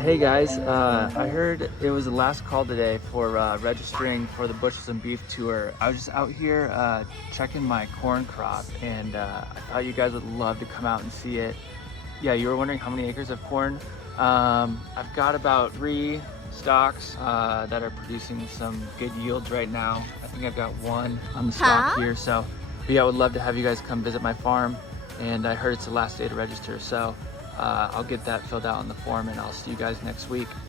Hey guys, I heard it was the last call today for registering for the Bushels and Beef tour. I was just out here checking my corn crop, and I thought you guys would love to come out and see it. Yeah, you were wondering how many acres of corn? I've got about 3 stalks that are producing some good yields right now. I think I've got one on the stalk here, so but yeah, I would love to have you guys come visit my farm, and I heard it's the last day to register, so I'll get that filled out on the form and I'll see you guys next week.